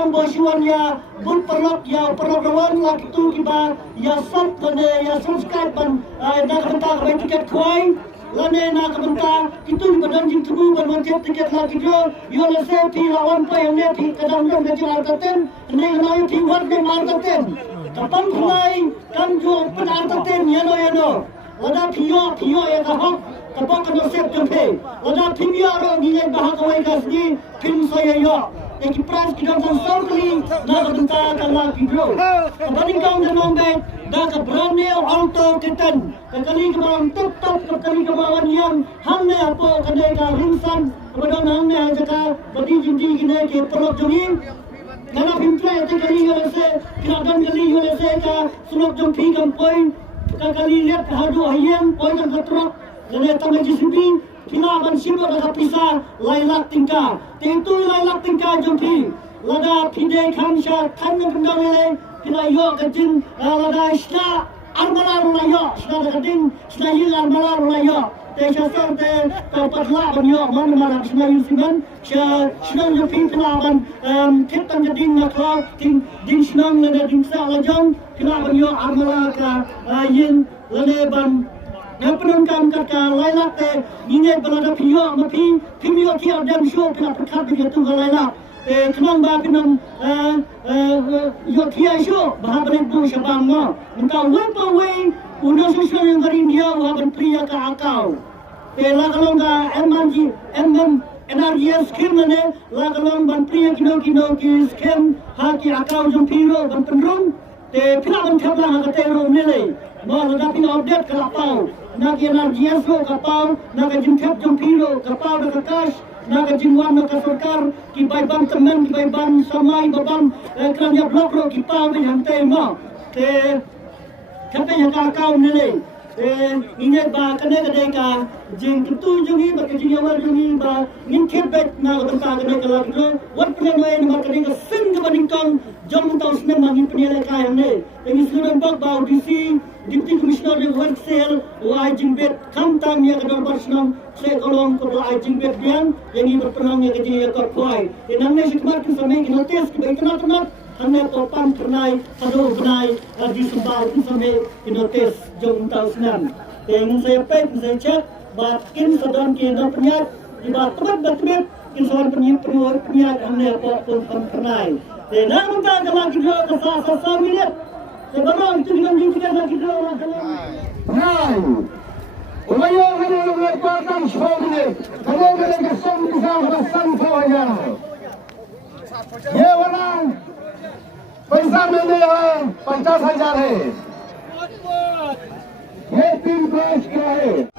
Bosuan ya bun perlok ya perlokawan la kitu kiba ya sub bane ya subscribe ban na kenta ka tiket khoi lane na kenta kitu badan jing tubu ban man tiket la kijo yo le se pi la wan pa yang ne pi kadang dong ke jang artaten ne na yo pi wat ne mar artaten kapan khulai kan jo pen artaten yano lada piyo ya ka hok kapok kan sep jompe lada piyo ro ni ne bahak wai ka sni pin saya yo Eki pras ki dong sang kali na ka benta ka la video. Kabani kang danong bay da ka brand new auto titan. Kali ka bang top kali ka bang yang hamne apo kade ka rinsan. Kabadon hamne ajaka badi jindi gine ke prok jongi. Kana pimtra ete kali ka se kiradan kali ka se ka sulok jong phi kam point. Ka kali let hadu hayem point jong khatrok. Lane tamai jisipi Kina ban sibo da pisa lailak tingka tentu lailak tingka jompi lada pide khamsha khanne pendawele kina yo kajin lada isna armala rula yo isna da kadin isna yil armala rula yo te shasar te patla ban yo man mara isna yusiban isna jompi kina ban ketan kadin na kla din isna lada din sa lajong kina ban yo armala ka yin lade ban yang penonton kata lailak te ingat berada piyo mapi piyo kia dan show kena perkat begitu lailak kenang ba kenang yo kia show bah berentu syabang mo engkau lupa way udah sosial yang dari India wah berpria ke akau la kalau ga energi skim ne la kalau ban pria kino ki skim ha ki akau jom piro ban penrung te pina ban khabla ha te ro nele mo la pina update kala pau Naga energi esok kapal, naga jump jumpiro kapal naga cash, naga jingwan naga sarkar, ki baiban temen, ki baiban samai babam kerja blok ro ki pau ni hantai mo. Te kape yang kau nele. Ingat ba kene ka jing kitu jungi ba jing awal jungi ba min kebet na utang kene kala kro wat pene mai ma kene ka sing ka badingkang jom tau sne mangin pene ka ne. Ini sudah bak ba DC Deputy Commissioner of Work Sale, Wai Jingbet, Kamtam yang kedua bersenang, saya kolong ke Wai Jingbet yang ini berperang yang kecil ke Kuai. Yang namanya sekitar kesamai kita tes kebaikan atau hanya topan pernai, aduh pernai di sebar kesamai kita tes jom tahu senang. Yang saya pek, saya cek, batin sedang kita penyat, di tempat bertebet, kita sedang penyat hanya topan pernai. Dan namun tak kalau kita kesasa minit. Sebarang itu dengan kita lagi orang kalam. Hai. Umayo hari lepas show-nya. Kalau mereka som bisa bersan saja. ये वाला पैसा मैंने यहाँ 50,000 है। ये 3 करोड़ का है।